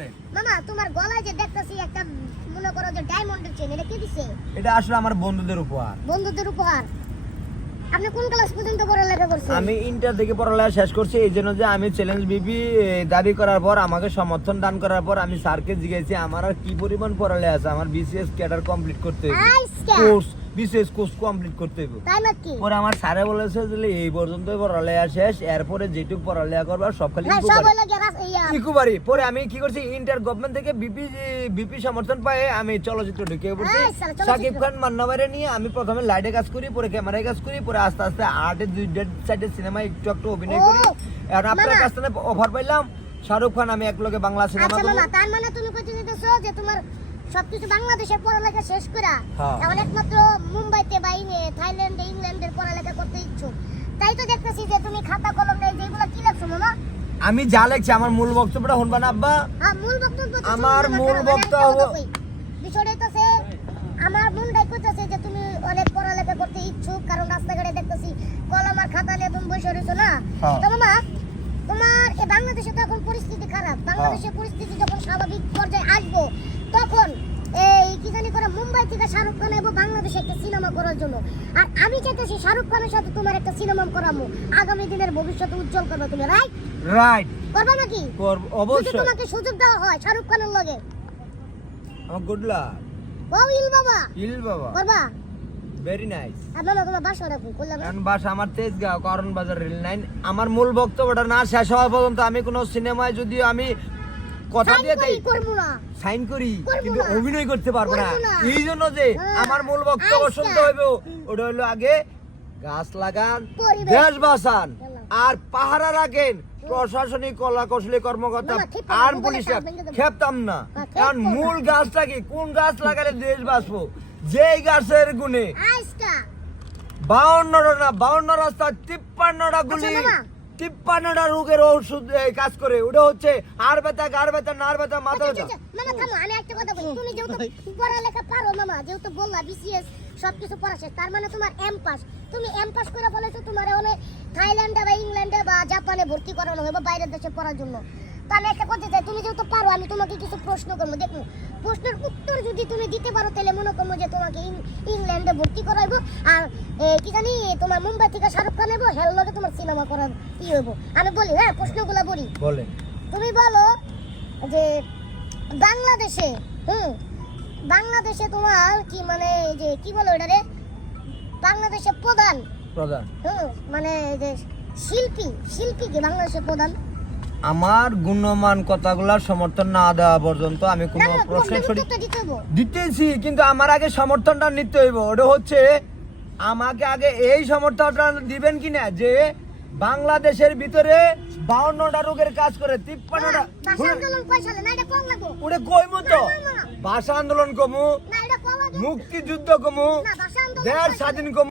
বলেন। মামা তোমার গলায় যে দেখতেছি একটা মনে করো যে ডায়মন্ডের চেন এটা কে দিছে? এটা আসলে আমার বন্ধুদের উপহার। বন্ধুদের উপহার? আপনি কোন ক্লাস পর্যন্ত পড়ালেখা করছেন? আমি ইন্টার থেকে পড়ালেখা শেষ করছি এই জন্য যে আমি চ্যালেঞ্জ বিপি দাবি করার পর আমাকে সমর্থন দান করার পর আমি স্যারকে জিজ্ঞেসি আমার আর কি পরিমাণ পড়ালেখা আছে? আমার বিসিএস ক্যাডার কমপ্লিট করতে কোর্স বিসিএস কোর্স কমপ্লিট করতে পরে আমার স্যারে বলেছে যে এই পর্যন্ত পড়ালেখা শেষ এরপরে যেটুকু পড়ালেখা করবা সব খালি হ্যাঁ ইকুবারি পরে আমি কি করছি ইন্টার গভর্নমেন্ট থেকে বিপি বিপি সমর্থন পায়ে আমি চলচ্চিত্র ঢুকে পড়ছি। চলচ্চিত্র। সাকিব খান মান্নাবারে নিয়ে আমি প্রথমে লাইটে কাজ করি পরে ক্যামেরায় কাজ করি পরে আস্তে আস্তে আর্টে দুই ডেড সাইডে সিনেমায় একটু একটু অভিনয় করি। আর আপনার কাছ থেকে অফার পাইলাম শাহরুখ খান আমি এক বাংলা সিনেমা আচ্ছা তার মানে তুমি কইতে যে তোমার সবকিছু বাংলাদেশের পড়ালেখা শেষ করা হ্যাঁ। এখন একমাত্র মুম্বাইতে বা ইং- থাইল্যান্ডে ইংল্যান্ডের পড়ালেখা করতে ইচ্ছুক তাই তো দেখতেছি যে তুমি খাতা কলম নেই যেগুলো কি লেখছো মামা আমি যা লেখছি আমার মূল বক্তব্যটা শুনবা না আব্বা? হ্যাঁ মূল বক্তব্য আমার মূল মানে বক্তব্য-। বিষয়টা হইতাছে আমার মনটাই কইতাছে যে তুমি অনেক পড়ালেখা করতে ইচ্ছুক কারণ রাস্তাঘাটে দেখতেছি কলম আর খাতা নিয়ে তুমি বসে রয়েছো না? হ্যাঁ। তো মামা তোমার এই বাংলাদেশে তো এখন পরিস্থিতি খারাপ। বাংলাদেশের পরিস্থিতি যখন স্বাভাবিক পর্যায়ে আসব তখন এই কি জানি মুম্বাই থেকে শাহরুখ খান এবং বাংলাদেশে একটা সিনেমা করার জন্য। আর আমি চাইতেছি শাহরুখ খানের সাথে তোমার একটা সিনেমা করাবো আগামী দিনের ভবিষ্যতে উজ্জ্বল করবে তুমি রাইট রাইট করবা নাকি? যদি অবশ্যই। তোমাকে সুযোগ দেওয়া হয় শাহরুখ খানের লগে। আমার গুড লাক ও ইল বাবা। ইল বাবা। করবা? ভেরি নাইস তোমার বাসা? কারণ বাসা আমার তেজগাঁও কারণ বাজার রেল লাইন। আমার মূল বক্তব্যটা না শেষ হওয়া পর্যন্ত আমি কোনো সিনেমায় যদি আমি কথা দিয়ে দেই। সাইন করি কিন্তু অভিনয় করতে পারব না। এই জন্য যে হ্যাঁ, আমার মূল বক্তব্য। শুনতে হইব ওটা হলো আগে গাছ লাগান পরিবেশ। দেশ বাঁচান আর পাহারা রাখেন। প্রশাসনিক কলা কৌশলী কর্মকর্তা আর পুলিশ। খেপতাম না। কারণ মূল গাছটা কি? কোন গাছ লাগালে দেশ বাঁচবো? যেই গাছের গুণে। বাউন্নটা না বাউন্ন রাস্তা তিপ্পান্নটা গুলি আচ্ছা, মামা। তিপ্পান্নটা রোগের ওষুধ কাজ করে। ওটা হচ্ছে আর ব্যথা গার ব্যথা নার ব্যথা মাথা আচ্ছা, ব্যথা। আচ্ছা, মামা থামো আমি একটা কথা বলি। তুমি যেহেতু পড়ালেখা পারো মামা যেহেতু বললা বিসিএস সবকিছু পড়া শেষ তার মানে তোমার এম পাস তুমি এম পাস করে বলেছ তোমার হলে থাইল্যান্ডে বা ইংল্যান্ডে বা জাপানে ভর্তি করানো হবে বাইরের দেশে পড়ার জন্য। তো আমি একটা কথা চাই তুমি যেহেতু পারো আমি তোমাকে কিছু প্রশ্ন করব। দেখো প্রশ্নের উত্তর যদি তুমি দিতে পারো তাহলে মনে করব যে তোমাকে ইংল্যান্ডে ভর্তি করাইবো। আর কি জানি তোমার মুম্বাই থেকে শাহরুখ খান নেব হেল লগে তোমার সিনেমা করার ই হইব। আমি বলি হ্যাঁ প্রশ্নগুলো বলি। তুমি বলো যে বাংলাদেশে হুম বাংলাদেশে তোমার কি মানে যে কি বলো এটা রে বাংলাদেশের প্রধান। প্রধান। হুম মানে যে শিল্পী শিল্পী কি বাংলাদেশের প্রধান? আমার গুণমান কথাগুলোর সমর্থন না দেওয়া পর্যন্ত আমি কোনো না, প্রশ্নের প্রশ্নের সঠিক উত্তরটা দিতে হইব। দিতেছি কিন্তু আমার আগে সমর্থনটা নিতে হইব ওটা হচ্ছে আমাকে আগে এই সমর্থনটা দিবেন কিনা যে বাংলাদেশের ভিতরে বাউন্নটা রোগের কাজ করে তিপ্পান্নটা। ওটা কইমু তো না, না, না। ভাষা আন্দোলন কমু। মুক্তিযুদ্ধ কমু দেশ স্বাধীন কমু